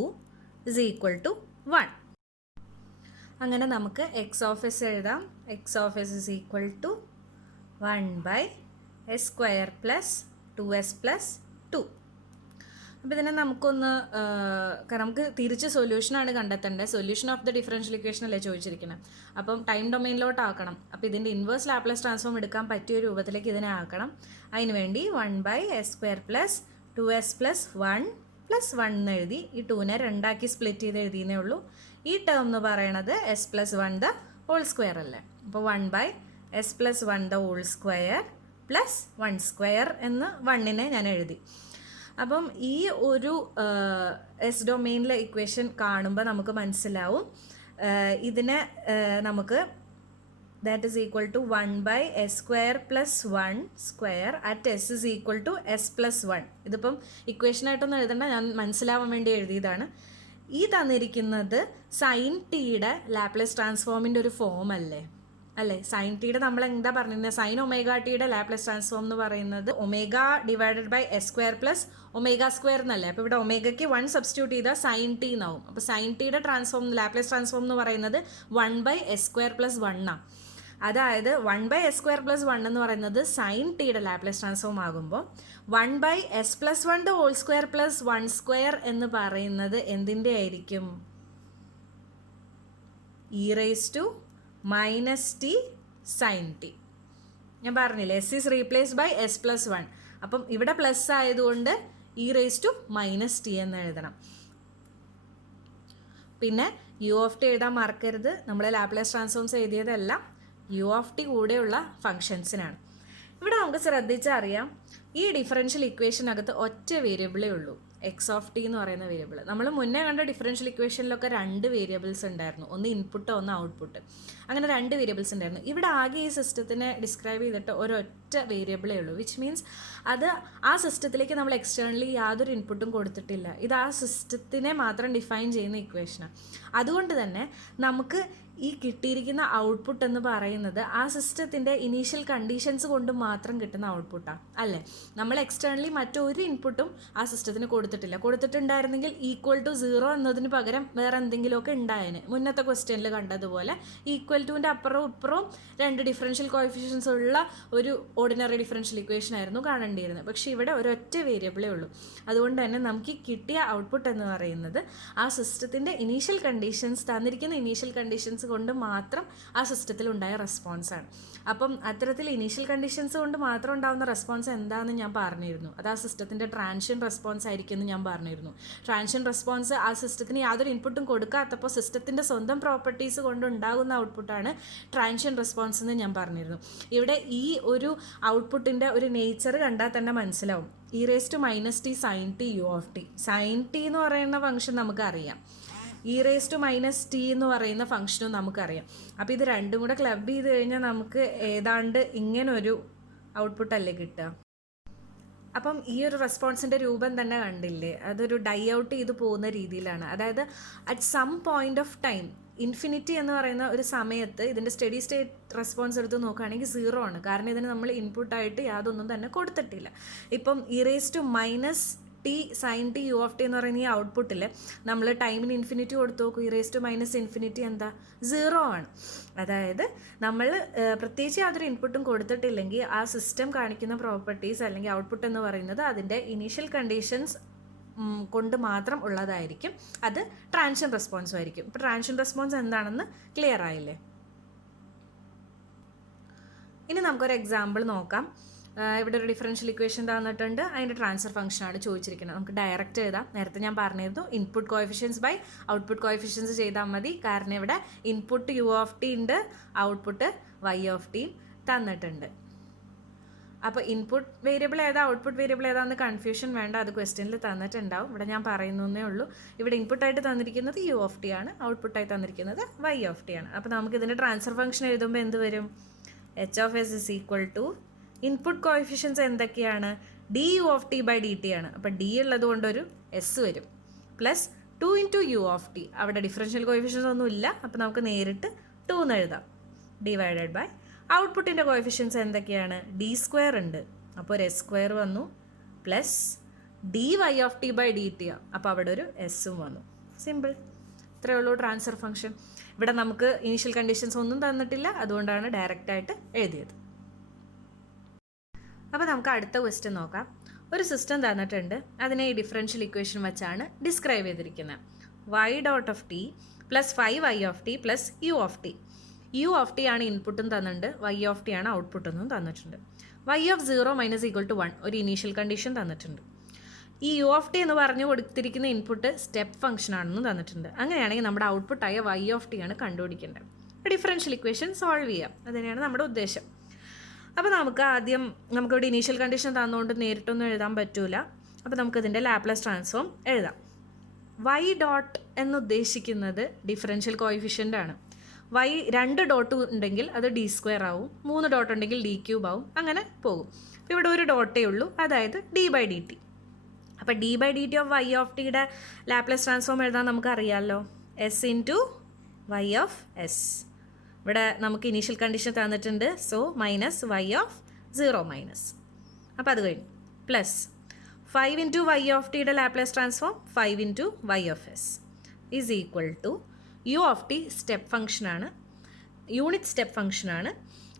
= 1. അങ്ങനെ നമുക്ക് x(s) എഴുതാം. x(s) = 1/s² + 2s + 2. അപ്പോൾ ഇതിനെ നമുക്കൊന്ന് നമുക്ക് തിരിച്ച് സൊല്യൂഷനാണ് കണ്ടെത്തേണ്ടത്. Solution of the differential equation അല്ലേ ചോദിച്ചിരിക്കുന്നത്. അപ്പം ടൈം ഡൊമെയിനിലോട്ടാക്കണം. അപ്പോൾ ഇതിൻ്റെ ഇൻവേഴ്സ് ലാപ്ലേസ് ട്രാൻസ്ഫോം എടുക്കാൻ പറ്റിയ രൂപത്തിലേക്ക് ഇതിനെ ആക്കണം. അതിന് വേണ്ടി 1/s² + 2s + 1 + 1 എന്ന് എഴുതി. ഈ 2നെ 2ആക്കി സ്പ്ലിറ്റ് ചെയ്ത് എഴുതിയെന്നേ ഉള്ളൂ. ഈ ടേം എന്ന് പറയണത് s + 1² അല്ലേ. അപ്പോൾ 1/s + 1² + 1² എന്ന് 1നെ ഞാൻ എഴുതി. അപ്പം ഈ ഒരു എസ് ഡൊമെയിനിലെ ഇക്വേഷൻ കാണുമ്പോൾ നമുക്ക് മനസ്സിലാവും ഇതിനെ നമുക്ക് that is equal to 1/s² + 1² at s is equal to s + 1. ഇതിപ്പം ഇക്വേഷനായിട്ടൊന്നും എഴുതണ്ട, ഞാൻ മനസ്സിലാവാൻ വേണ്ടി എഴുതിയതാണ്. ഈ തന്നിരിക്കുന്നത് സൈൻ ടിയുടെ ലാപ്ലേസ് ട്രാൻസ്ഫോമിൻ്റെ ഒരു ഫോം അല്ലേ. സൈൻ ടിയുടെ നമ്മൾ എന്താ പറഞ്ഞിരുന്നത്? സൈൻ ω ടിയുടെ ലാപ്ലേസ് ട്രാൻസ്ഫോം എന്ന് പറയുന്നത് ω /s² + ω² എന്നല്ലേ. അപ്പോൾ ഇവിടെ ഒമേഗയ്ക്ക് 1 സബ്സ്റ്റിറ്റ്യൂട്ട് ചെയ്താൽ സൈൻ ടി എന്നാവും. അപ്പോൾ സൈൻ ടിയുടെ ലാപ്ലേസ് ട്രാൻസ്ഫോം എന്ന് പറയുന്നത് 1/s² + 1 ആണ്. അതായത് 1/s² + 1 എന്ന് പറയുന്നത് സൈൻ ടിയുടെ ലാപ്ലേസ് ട്രാൻസ്ഫോം ആകുമ്പോൾ 1/s+1² + 1² എന്ന് പറയുന്നത് എന്തിൻ്റെ ആയിരിക്കും? e⁻t sin t. ഞാൻ പറഞ്ഞില്ലേ s is replaced by s+1. അപ്പം ഇവിടെ പ്ലസ് ആയതുകൊണ്ട് e⁻t എന്ന് എഴുതണം. പിന്നെ u(t) എഴുതാൻ മറക്കരുത്. നമ്മൾ ലാപ്ലേസ് ട്രാൻസ്ഫോംസ് എഴുതിയതെല്ലാം u(t) കൂടെയുള്ള ഫങ്ഷൻസിനാണ്. ഇവിടെ നമുക്ക് ശ്രദ്ധിച്ചറിയാം, ഈ ഡിഫറൻഷ്യൽ ഇക്വേഷനകത്ത് ഒറ്റ വേരിയബിളേ ഉള്ളൂ, x(t) എന്ന് പറയുന്ന വേരിയബിൾ. നമ്മൾ മുന്നേ കണ്ട ഡിഫറൻഷ്യൽ ഇക്വേഷനിലൊക്കെ 2 വേരിയബിൾസ് ഉണ്ടായിരുന്നു, ഒന്ന് ഇൻപുട്ട് ഒന്ന് ഔട്ട്പുട്ട്, അങ്ങനെ 2 വേരിയബിൾസ് ഉണ്ടായിരുന്നു. ഇവിടെ ആകെ ഈ സിസ്റ്റത്തിനെ ഡിസ്ക്രൈബ് ചെയ്തിട്ട് ഒരൊറ്റ വേരിയബിളേ ഉള്ളൂ, വിച്ച് മീൻസ് അത് ആ സിസ്റ്റത്തിലേക്ക് നമ്മൾ എക്സ്റ്റേണലി യാതൊരു ഇൻപുട്ടും കൊടുത്തിട്ടില്ല. ഇത് ആ സിസ്റ്റത്തിനെ മാത്രം ഡിഫൈൻ ചെയ്യുന്ന ഇക്വേഷനാണ്. അതുകൊണ്ട് തന്നെ നമുക്ക് ഈ കിട്ടിയിരിക്കുന്ന ഔട്ട്പുട്ട് എന്ന് പറയുന്നത് ആ സിസ്റ്റത്തിൻ്റെ ഇനീഷ്യൽ കണ്ടീഷൻസ് കൊണ്ട് മാത്രം കിട്ടുന്ന ഔട്ട്പുട്ടാണ്, അല്ലേ? നമ്മൾ എക്സ്റ്റേണലി മറ്റൊരു ഇൻപുട്ടും ആ സിസ്റ്റത്തിന് കൊടുത്തിട്ടുണ്ടായിരുന്നെങ്കിൽ =0 എന്നതിന് പകരം വേറെ എന്തെങ്കിലുമൊക്കെ ഉണ്ടായേനെ. മുന്നത്തെ ക്വസ്റ്റ്യനിൽ കണ്ടതുപോലെ =ൻ്റെ അപ്പുറവും ഇപ്പുറവും 2 ഡിഫറൻഷ്യൽ കോഎഫിഷ്യൻസ് ഉള്ള ഒരു ഓർഡിനറി ഡിഫറൻഷ്യൽ ഇക്വേഷൻ ആയിരുന്നു കാണേണ്ടിയിരുന്നത്. പക്ഷേ ഇവിടെ ഒരൊറ്റ വേരിയബിളേ ഉള്ളൂ. അതുകൊണ്ട് തന്നെ നമുക്ക് കിട്ടിയ ഔട്ട്പുട്ട് എന്ന് പറയുന്നത് ആ സിസ്റ്റത്തിൻ്റെ ഇനീഷ്യൽ കണ്ടീഷൻസ്, തന്നിരിക്കുന്ന ഇനീഷ്യൽ കണ്ടീഷൻസ് കൊണ്ട് മാത്രം ആ സിസ്റ്റത്തിൽ ഉണ്ടായ റെസ്പോൺസാണ്. അപ്പം അത്തരത്തിൽ ഇനീഷ്യൽ കണ്ടീഷൻസ് കൊണ്ട് മാത്രം ഉണ്ടാകുന്ന റെസ്പോൺസ് എന്താണെന്ന് ഞാൻ പറഞ്ഞിരുന്നു. അത് ആ സിസ്റ്റത്തിൻ്റെ ട്രാൻഷ്യൻ റെസ്പോൺസ് ആയിരിക്കും എന്ന് ഞാൻ പറഞ്ഞിരുന്നു. ട്രാൻഷ്യൻ റെസ്പോൺസ് ആ സിസ്റ്റത്തിന് യാതൊരു ഇൻപുട്ടും കൊടുക്കാത്തപ്പോൾ സിസ്റ്റത്തിൻ്റെ സ്വന്തം പ്രോപ്പർട്ടീസ് കൊണ്ട് ഉണ്ടാകുന്ന ഔട്ട്പുട്ടാണ് ട്രാൻഷ്യൻ റെസ്പോൺസ് എന്ന് ഞാൻ പറഞ്ഞിരുന്നു. ഇവിടെ ഈ ഒരു ഔട്ട്പുട്ടിൻ്റെ ഒരു നേച്ചർ കണ്ടാൽ തന്നെ മനസ്സിലാവും. e⁻t sin t u(t). sin t എന്ന് പറയുന്ന ഫംഗ്ഷൻ നമുക്കറിയാം, e⁻t എന്ന് പറയുന്ന ഫംഗ്ഷനും നമുക്കറിയാം. അപ്പോൾ ഇത് രണ്ടും കൂടെ ക്ലബ് ചെയ്ത് കഴിഞ്ഞാൽ നമുക്ക് ഏതാണ്ട് ഇങ്ങനൊരു ഔട്ട്പുട്ടല്ലേ കിട്ടുക. അപ്പം ഈ ഒരു റെസ്പോൺസിൻ്റെ രൂപം തന്നെ കണ്ടില്ലേ, അതൊരു ഡൈ ഔട്ട് ചെയ്ത് പോകുന്ന രീതിയിലാണ്. അതായത് at some point of time, infinity എന്ന് പറയുന്ന ഒരു സമയത്ത് ഇതിൻ്റെ സ്റ്റഡി സ്റ്റേറ്റ് റെസ്പോൺസ് എടുത്ത് നോക്കുകയാണെങ്കിൽ 0 ആണ്. കാരണം ഇതിന് നമ്മൾ ഇൻപുട്ടായിട്ട് യാതൊന്നും തന്നെ കൊടുത്തിട്ടില്ല. ഇപ്പം e⁻t sin t u(t) എന്ന് പറയുന്ന ഈ ഔട്ട്പുട്ടിൽ നമ്മൾ ടൈമിന് ഇൻഫിനിറ്റി കൊടുത്തു നോക്കും, e⁻∞ എന്താ? 0 ആണ്. അതായത് നമ്മൾ പ്രത്യേകിച്ച് യാതൊരു ഇൻപുട്ടും കൊടുത്തിട്ടില്ലെങ്കിൽ ആ സിസ്റ്റം കാണിക്കുന്ന പ്രോപ്പർട്ടീസ് അല്ലെങ്കിൽ ഔട്ട്പുട്ട് എന്ന് പറയുന്നത് അതിൻ്റെ ഇനീഷ്യൽ കണ്ടീഷൻസ് കൊണ്ട് മാത്രം ഉള്ളതായിരിക്കും. അത് ട്രാൻഷ്യൻ റെസ്പോൺസും ആയിരിക്കും. ഇപ്പോൾ ട്രാൻഷ്യൻ റെസ്പോൺസ് എന്താണെന്ന് ക്ലിയർ ആയില്ലേ? ഇനി നമുക്കൊരു എക്സാമ്പിൾ നോക്കാം. ഇവിടെ ഒരു ഡിഫറൻഷ്യൽ ഇക്വേഷൻ തന്നിട്ടുണ്ട്, അതിൻ്റെ ട്രാൻസ്ഫർ ഫംഗ്ഷനാണ് ചോദിച്ചിരിക്കുന്നത്. നമുക്ക് ഡയറക്റ്റ് എഴുതാം. നേരത്തെ ഞാൻ പറഞ്ഞിരുന്നു input coefficients by output coefficients ചെയ്താൽ മതി. കാരണം ഇവിടെ ഇൻപുട്ട് u(t) ഉണ്ട്, ഔട്ട്പുട്ട് y(t) തന്നിട്ടുണ്ട്. അപ്പോൾ ഇൻപുട്ട് വേരിയബിൾ ഏതാ ഔട്ട്പുട്ട് വേരിയബിൾ ഏതാന്ന് കൺഫ്യൂഷൻ വേണ്ട, അത് ക്വസ്റ്റ്യനിൽ തന്നിട്ടുണ്ടാവും. ഇവിടെ ഞാൻ പറയുന്നേ ഉള്ളൂ. ഇവിടെ ഇൻപുട്ടായിട്ട് തന്നിരിക്കുന്നത് u(t) ആണ്, ഔട്ട്പുട്ടായി തന്നിരിക്കുന്നത് y(t) ആണ്. അപ്പോൾ നമുക്ക് ഇതിൻ്റെ ട്രാൻസ്ഫർ ഫംഗ്ഷൻ എഴുതുമ്പോൾ എന്ത് വരും? h(s) = ഇൻപുട്ട് കോഎഫിഷ്യൻസ് എന്തൊക്കെയാണ്? du(t/dt) ആണ്. അപ്പോൾ d ഉള്ളത് കൊണ്ടൊരു s വരും, പ്ലസ് 2 × u(t). അവിടെ ഡിഫറൻഷ്യൽ കോഎഫിഷ്യൻസ് ഒന്നും ഇല്ല, അപ്പോൾ നമുക്ക് നേരിട്ട് 2 എന്ന് എഴുതാം, ഡിവൈഡഡ് ബൈ ഔട്ട്പുട്ടിൻ്റെ കോഎഫിഷ്യൻസ് എന്തൊക്കെയാണ്? d² ഉണ്ട്, അപ്പോൾ ഒരു s² വന്നു, പ്ലസ് dy(t/dt). അപ്പോൾ അവിടെ ഒരു എസ്സും വന്നു. സിമ്പിൾ, ഇത്രയേ ഉള്ളൂ ട്രാൻസ്ഫർ ഫംഗ്ഷൻ. ഇവിടെ നമുക്ക് ഇനീഷ്യൽ കണ്ടീഷൻസ് ഒന്നും തന്നിട്ടില്ല, അതുകൊണ്ടാണ് ഡയറക്റ്റായിട്ട് എഴുതിയത്. അപ്പോൾ നമുക്ക് അടുത്ത ക്വസ്റ്റ്യൻ നോക്കാം. ഒരു സിസ്റ്റം തന്നിട്ടുണ്ട്, അതിനെ ഈ ഡിഫറൻഷ്യൽ ഇക്വേഷൻ വെച്ചാണ് ഡിസ്ക്രൈബ് ചെയ്തിരിക്കുന്നത്. y(t) + 5y(t) + u(t). u(t) ആണ് ഇൻപുട്ടും തന്നിട്ടുണ്ട്, y(t) ആണ് ഔട്ട്പുട്ടെന്നും തന്നിട്ടുണ്ട്. y(0 - = 1) ഒരു ഇനീഷ്യൽ കണ്ടീഷൻ തന്നിട്ടുണ്ട്. ഈ u(t) എന്ന് പറഞ്ഞു കൊടുത്തിരിക്കുന്ന ഇൻപുട്ട് സ്റ്റെപ്പ് ഫംഗ്ഷൻ ആണെന്നും തന്നിട്ടുണ്ട്. അങ്ങനെയാണെങ്കിൽ നമ്മുടെ ഔട്ട്പുട്ടായ y(t) ആണ് കണ്ടുപിടിക്കേണ്ടത്. ഡിഫറൻഷ്യൽ ഇക്വേഷൻ സോൾവ് ചെയ്യാം, അതുതന്നെയാണ് നമ്മുടെ ഉദ്ദേശം. അപ്പോൾ നമുക്കിവിടെ ഇനീഷ്യൽ കണ്ടീഷൻ തന്നുകൊണ്ട് നേരിട്ടൊന്നും എഴുതാൻ പറ്റൂല. അപ്പോൾ നമുക്കിതിൻ്റെ ലാപ്ലേസ് ട്രാൻസ്ഫോം എഴുതാം. y() എന്നുദ്ദേശിക്കുന്നത് ഡിഫറൻഷ്യൽ കോഎഫിഷ്യൻ്റ് ആണ്. y 2 ഡോട്ട് ഉണ്ടെങ്കിൽ അത് d² ആവും, 3 ഡോട്ട് ഉണ്ടെങ്കിൽ d³ ആവും, അങ്ങനെ പോകും. അപ്പോൾ ഇവിടെ ഒരു ഡോട്ടേ ഉള്ളൂ, അതായത് d/dt. അപ്പോൾ d/dt ഓഫ് y(t)യുടെ ലാപ്ലേസ് ട്രാൻസ്ഫോം എഴുതാൻ നമുക്കറിയാമല്ലോ, s × y(s). ഇവിടെ നമുക്ക് ഇനീഷ്യൽ കണ്ടീഷൻ തന്നിട്ടുണ്ട്, സോ -y(0 - അപ്പോൾ അത് കഴിഞ്ഞു, പ്ലസ് 5 × y(t)യുടെ Laplace transform 5 × y(s) is equal to u(t) step ഫംഗ്ഷനാണ്, യൂണിറ്റ് സ്റ്റെപ്പ് ഫംഗ്ഷനാണ്.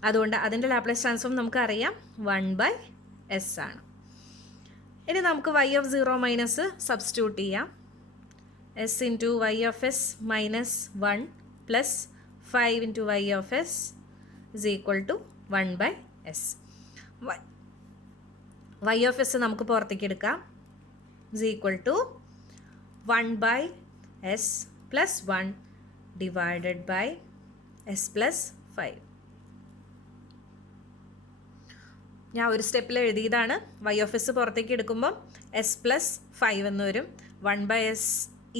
അതുകൊണ്ട് അതിൻ്റെ ലാപ്ലേസ് ട്രാൻസ്ഫോം നമുക്കറിയാം 1/s ആണ്. ഇനി നമുക്ക് y of 0 മൈനസ് സബ്സ്റ്റിറ്റ്യൂട്ട് ചെയ്യാം. s into y of s minus 1 plus 5 into y of s is equal to 1/s. y of s നമുക്ക് പുറത്തേക്ക് എടുക്കാം. Is equal to 1/s plus 1 divided by s plus 5. ഞാൻ ഒരു സ്റ്റെപ്പിൽ എഴുതിയതാണ്. y of s പുറത്തേക്ക് എടുക്കുമ്പം s പ്ലസ് 5 എന്ന് വരും. 1/s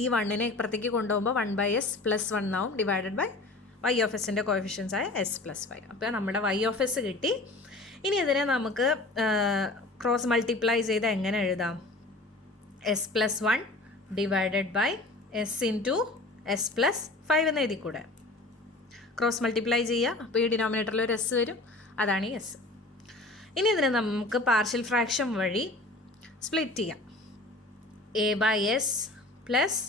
ഈ 1നെ ഇപ്പുറത്തേക്ക് കൊണ്ടുപോകുമ്പോൾ 1/s പ്ലസ് 1 ആവും ഡിവൈഡഡ് ബൈ y of sൻ്റെ കോഎഫിഷ്യൻസ് ആയ s പ്ലസ് 5. അപ്പോൾ നമ്മുടെ y of s കിട്ടി. ഇനി ഇതിനെ നമുക്ക് ക്രോസ് മൾട്ടിപ്ലൈ ചെയ്ത് എങ്ങനെ എഴുതാം? s plus 1 divided by s into s plus 5 എന്ന് എഴുതിക്കൂടെ? ക്രോസ് മൾട്ടിപ്ലൈ ചെയ്യുക. അപ്പോൾ ഈ ഡിനോമിനേറ്ററിൽ ഒരു s വരും, അതാണ് ഈ s. ഇനി ഇതിനെ നമുക്ക് പാർഷ്യൽ ഫ്രാക്ഷൻ വഴി സ്പ്ലിറ്റ് ചെയ്യാം. a/s plus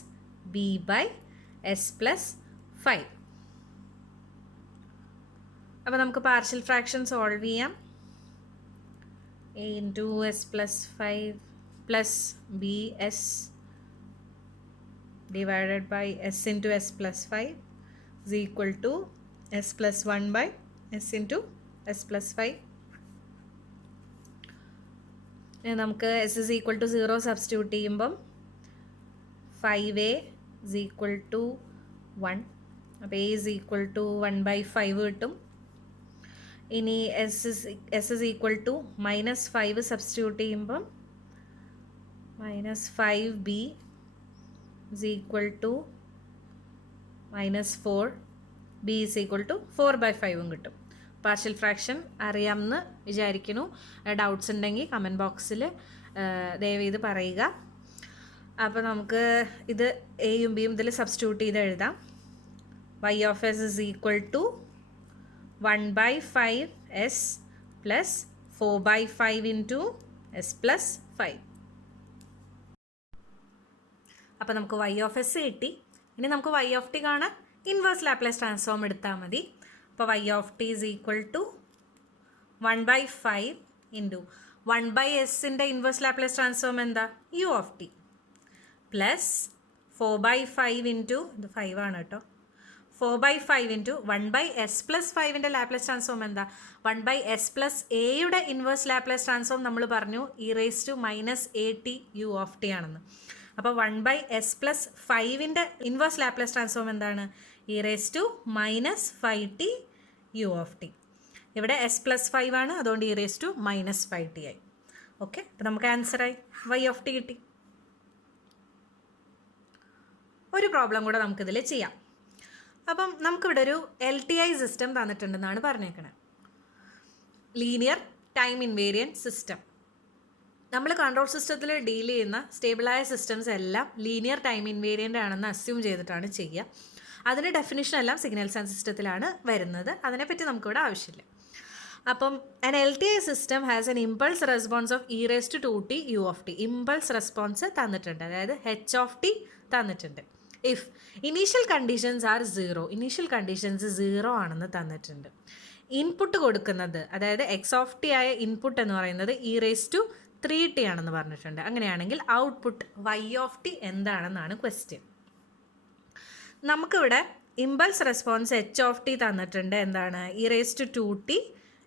b/s plus 5. അപ്പോൾ നമുക്ക് പാർഷ്യൽ ഫ്രാക്ഷൻ സോൾവ് ചെയ്യാം. a into s plus 5 plus bs divided by s into s plus 5 is equal to s plus 1 by s into s plus 5. നമുക്ക് s is equal to 0 substitute ചെയ്യുമ്പം 5a is equal to 1. അപ്പോൾ a is equal to 1/5 കിട്ടും. ഇനി s is equal to minus 5 substitute ചെയ്യുമ്പം minus 5b is equal to minus 4. b is equal to 4/5 കിട്ടും. പാർഷ്യൽ ഫ്രാക്ഷൻ അറിയാമെന്ന് വിചാരിക്കുന്നു. ഡൗട്ട്സ് ഉണ്ടെങ്കിൽ കമൻറ്റ് ബോക്സിൽ ദയവ് ചെയ്ത് പറയുക. അപ്പോൾ നമുക്ക് ഇത് എയും ബിയും ഇതിൽ സബ്സ്റ്റിറ്റ്യൂട്ട് ചെയ്ത് എഴുതാം. y of s is equal to 1/5s plus 4/5 into s plus 5. അപ്പോൾ നമുക്ക് y of s കിട്ടി. ഇനി നമുക്ക് y of t കാണാൻ ഇൻവേഴ്സ് ലാപ്ലേസ് ട്രാൻസ്ഫോം എടുത്താൽ മതി. അപ്പോൾ y of t is equal to 1/5 into 1/sൻ്റെ ഇൻവേഴ്സ് ലാപ്ലേസ് ട്രാൻസ്ഫോം എന്താ? u of t plus 4/5 into ഇത് 5 ആണ് കേട്ടോ. 4/5 ഇൻറ്റു 1/s പ്ലസ് 5ൻ്റെ ലാപ്ലേസ് ട്രാൻസ്ഫോം എന്താ? 1/s പ്ലസ് എയുടെ ഇൻവേഴ്സ് ലാപ്ലേസ് ട്രാൻസ്ഫോം നമ്മൾ പറഞ്ഞു e−at u of t ആണെന്ന്. അപ്പോൾ 1/s പ്ലസ് 5ൻ്റെ ഇൻവേഴ്സ് ലാപ്ലേസ് ട്രാൻസ്ഫോം എന്താണ്? e−5t u of t. ഇവിടെ s പ്ലസ് 5 ആണ്, അതുകൊണ്ട് e−5t ആയി. ഓക്കെ, അപ്പോൾ നമുക്ക് ആൻസറായി y of t കിട്ടി. ഒരു പ്രോബ്ലം കൂടെ നമുക്കിതിൽ ചെയ്യാം. അപ്പം നമുക്കിവിടെ ഒരു LTI സിസ്റ്റം തന്നിട്ടുണ്ടെന്നാണ് പറഞ്ഞേക്കണത്. Linear time invariant system. നമ്മൾ കൺട്രോൾ സിസ്റ്റത്തിൽ ഡീൽ ചെയ്യുന്ന സ്റ്റേബിളായ സിസ്റ്റംസ് എല്ലാം ലീനിയർ ടൈം ഇൻവേരിയൻ്റ് ആണെന്ന് അസ്യൂം ചെയ്തിട്ടാണ് ചെയ്യുക. അതിൻ്റെ ഡെഫിനിഷൻ എല്ലാം സിഗ്നൽസ് ആൻഡ് സിസ്റ്റത്തിലാണ് വരുന്നത്. അതിനെപ്പറ്റി നമുക്കിവിടെ ആവശ്യമില്ല. അപ്പം an LTI system has an impulse response of e⁻²t u of t. Impulse response തന്നിട്ടുണ്ട്, അതായത് h of t തന്നിട്ടുണ്ട്. If initial conditions R 0, initial conditions 0 ആണെന്ന് തന്നിട്ടുണ്ട്. ഇൻപുട്ട് കൊടുക്കുന്നത്, അതായത് എക്സ് ഓഫ് ടി ആയ ഇൻപുട്ട് എന്ന് പറയുന്നത് e⁻³ ആണെന്ന് പറഞ്ഞിട്ടുണ്ട്. അങ്ങനെയാണെങ്കിൽ ഔട്ട്പുട്ട് y of t എന്താണെന്നാണ് ക്വസ്റ്റ്യൻ. നമുക്കിവിടെ impulse response h of t തന്നിട്ടുണ്ട്. എന്താണ്? e⁻²t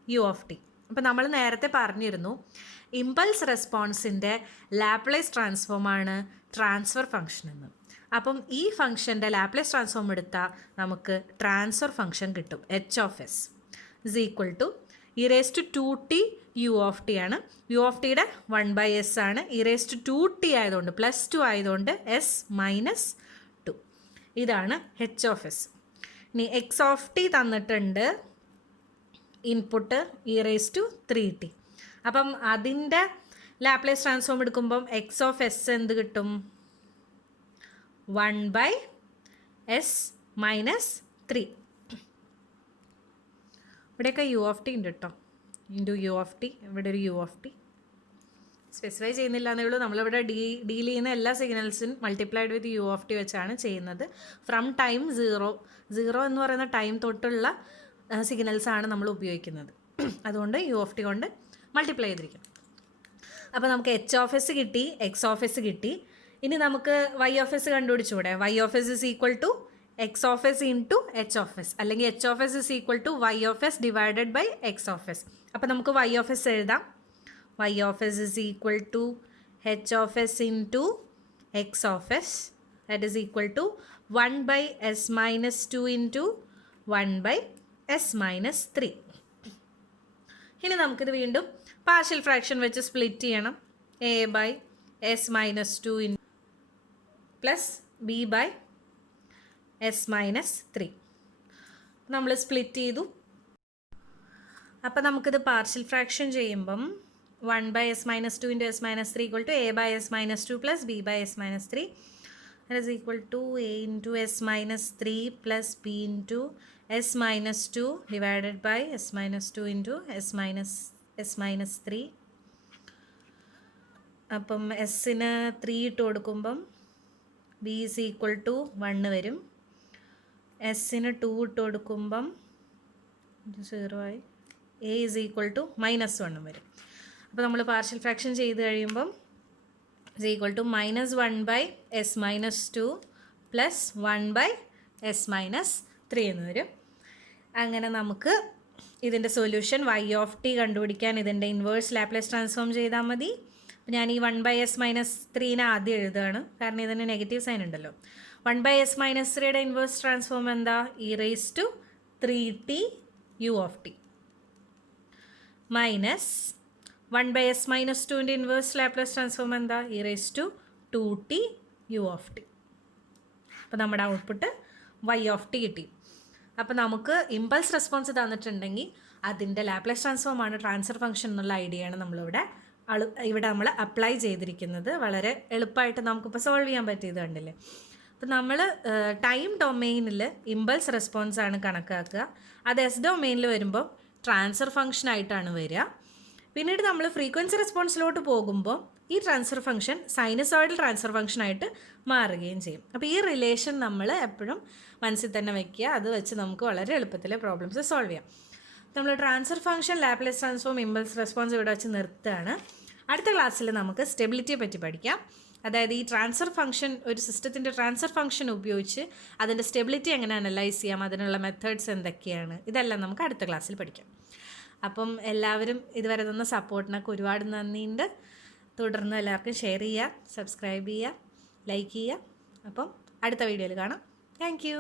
u of t. അപ്പോൾ നമ്മൾ നേരത്തെ പറഞ്ഞിരുന്നു ഇമ്പൾസ് റെസ്പോൺസിൻ്റെ ലാപ്ലേസ് ട്രാൻസ്ഫോമാണ് ട്രാൻസ്ഫർ ഫംഗ്ഷൻ എന്ന്. അപ്പം ഈ ഫംഗ്ഷൻ്റെ ലാപ്ലേസ് ട്രാൻസ്ഫോം എടുത്താൽ നമുക്ക് ട്രാൻസ്ഫർ ഫംഗ്ഷൻ കിട്ടും. h of s is equal to e⁻²t u of t ആണ്. u of tയുടെ 1/s ആണ്. e⁻²t ആയതുകൊണ്ട് +2 ആയതുകൊണ്ട് s-2. ഇതാണ് h of s. ഇനി x of t തന്നിട്ടുണ്ട്, ഇൻപുട്ട് e⁻³ അപ്പം അതിൻ്റെ ലാപ്ലേസ് ട്രാൻസ്ഫോം എടുക്കുമ്പം x of s എന്ത് കിട്ടും? 1/s-3. ഇവിടെയൊക്കെ u of t ഉണ്ട് കേട്ടോ. ഇൻറ്റു u of t, ഇവിടെ ഒരു u of t സ്പെസിഫൈ ചെയ്യുന്നില്ല എന്നേ ഉള്ളൂ. നമ്മളിവിടെ ഡീൽ ചെയ്യുന്ന എല്ലാ സിഗ്നൽസും multiplied with u of t വെച്ചാണ് ചെയ്യുന്നത്. ഫ്രം ടൈം 0 എന്ന് പറയുന്ന ടൈം തൊട്ടുള്ള സിഗ്നൽസാണ് നമ്മൾ ഉപയോഗിക്കുന്നത്. അതുകൊണ്ട് യു ഓഫ് ടി കൊണ്ട് മൾട്ടിപ്ലൈ ചെയ്തിരിക്കും. അപ്പോൾ നമുക്ക് എച്ച് ഓഫ് എസ് കിട്ടി, എക്സ് ഓഫ് എസ് കിട്ടി. ഇനി നമുക്ക് വൈ ഓഫ് എസ് കണ്ടുപിടിച്ചുകൂടെ? Y of S is equal to X of S into H of S, അല്ലെങ്കിൽ H of S is equal to Y of S divided by X of S. അപ്പോൾ നമുക്ക് വൈ ഓഫ് എസ് എഴുതാം. Y of S is equal to H of S into X of S, that is equal to 1 by s minus 2 into 1 by s minus 3. ഇനി നമുക്കിത് വീണ്ടും പാർഷ്യൽ ഫ്രാക്ഷൻ വെച്ച് സ്പ്ലിറ്റ് ചെയ്യണം. a by s minus 2 in plus b by s minus 3. നമ്മൾ സ്പ്ലിറ്റ് ചെയ്തു. അപ്പോൾ നമുക്കിത് പാർഷ്യൽ ഫ്രാക്ഷൻ ചെയ്യുമ്പം 1 by s minus 2 into s minus 3 equal to a by s minus 2 plus b by s minus 3. That is equal to a into s minus 3 plus b into s minus 2 divided by s minus 2 into s minus 3. അപ്പം എസ്സിന് 3 ഇട്ട് കൊടുക്കുമ്പം b is equal to 1 വരും. എസ്സിന് 2 ഇട്ട് കൊടുക്കുമ്പം 0 ആയി. a is equal to -1 വരും. അപ്പോൾ നമ്മൾ പാർഷ്യൽ ഫ്രാക്ഷൻ ചെയ്ത് കഴിയുമ്പം is equal to -1 by s minus 2 plus 1 by s minus 3 എന്ന് വരും. അങ്ങനെ നമുക്ക് ഇതിൻ്റെ സൊല്യൂഷൻ y ഓഫ് ടി കണ്ടുപിടിക്കാൻ ഇതിൻ്റെ ഇൻവേഴ്സ് ലാപ്ലേസ് ട്രാൻസ്ഫോം ചെയ്താൽ മതി. അപ്പോൾ ഞാൻ ഈ 1 by s minus 3നെ ആദ്യം എഴുതുകയാണ്, കാരണം ഇതിന് നെഗറ്റീവ് സൈൻ ഉണ്ടല്ലോ. 1 by s minus 3യുടെ ഇൻവേഴ്സ് ട്രാൻസ്ഫോം എന്താ? e raised to 3t u of t മൈനസ് 1 by s minus 2ൻ്റെ ഇൻവേഴ്സ് ലാപ്ലേസ് ട്രാൻസ്ഫോം എന്താ? e raised to 2t u of t. അപ്പോൾ നമ്മുടെ ഔട്ട്പുട്ട് y ഓഫ് ടി കിട്ടി. അപ്പോൾ നമുക്ക് ഇമ്പൾസ് റെസ്പോൺസ് തന്നിട്ടുണ്ടെങ്കിൽ അതിൻ്റെ ലാപ്ലേസ് ട്രാൻസ്ഫോമാണ് ട്രാൻസ്ഫർ ഫംഗ്ഷൻ എന്നുള്ള ഐഡിയയാണ് നമ്മളിവിടെ നമ്മൾ അപ്ലൈ ചെയ്തിരിക്കുന്നത്. വളരെ എളുപ്പമായിട്ട് നമുക്കിപ്പോൾ സോൾവ് ചെയ്യാൻ പറ്റിയത് കണ്ടില്ലേ. അപ്പോൾ നമ്മൾ ടൈം ഡൊമെയിനിൽ ഇമ്പൾസ് റെസ്പോൺസാണ് കണക്കാക്കുക. അത് എസ് ഡൊമെയിനിൽ വരുമ്പോൾ ട്രാൻസ്ഫർ ഫംഗ്ഷനായിട്ടാണ് വരിക. പിന്നീട് നമ്മൾ ഫ്രീക്വൻസി റെസ്പോൺസിലോട്ട് പോകുമ്പോൾ ഈ ട്രാൻസ്ഫർ ഫംഗ്ഷൻ സൈനസോയിഡൽ ട്രാൻസ്ഫർ ഫംഗ്ഷനായിട്ട് മാറുകയും ചെയ്യും. അപ്പോൾ ഈ റിലേഷൻ നമ്മൾ എപ്പോഴും മനസ്സിൽ തന്നെ വയ്ക്കുക. അത് വെച്ച് നമുക്ക് വളരെ എളുപ്പത്തിൽ പ്രോബ്ലംസ് സോൾവ് ചെയ്യാം. നമ്മൾ transfer function, Laplace transform, impulse response ഇവിടെ വെച്ച് നിർത്തുകയാണ്. അടുത്ത ക്ലാസ്സിൽ നമുക്ക് സ്റ്റെബിലിറ്റിയെ പറ്റി പഠിക്കാം. അതായത് ഈ ട്രാൻസ്ഫർ ഫംഗ്ഷൻ, ഒരു സിസ്റ്റത്തിൻ്റെ ട്രാൻസ്ഫർ ഫംഗ്ഷൻ ഉപയോഗിച്ച് അതിൻ്റെ സ്റ്റെബിലിറ്റി എങ്ങനെ അനലൈസ് ചെയ്യാം, അതിനുള്ള മെത്തേഡ്സ് എന്തൊക്കെയാണ്, ഇതെല്ലാം നമുക്ക് അടുത്ത ക്ലാസ്സിൽ പഠിക്കാം. അപ്പം എല്ലാവരും ഇതുവരെ തന്ന സപ്പോർട്ടിനൊക്കെ ഒരുപാട് നന്ദിയുണ്ട്. തുടർന്ന് എല്ലാവർക്കും ഷെയർ ചെയ്യുക, സബ്സ്ക്രൈബ് ചെയ്യുക, ലൈക്ക് ചെയ്യുക. അപ്പം അടുത്ത വീഡിയോയിൽ കാണാം. Thank you.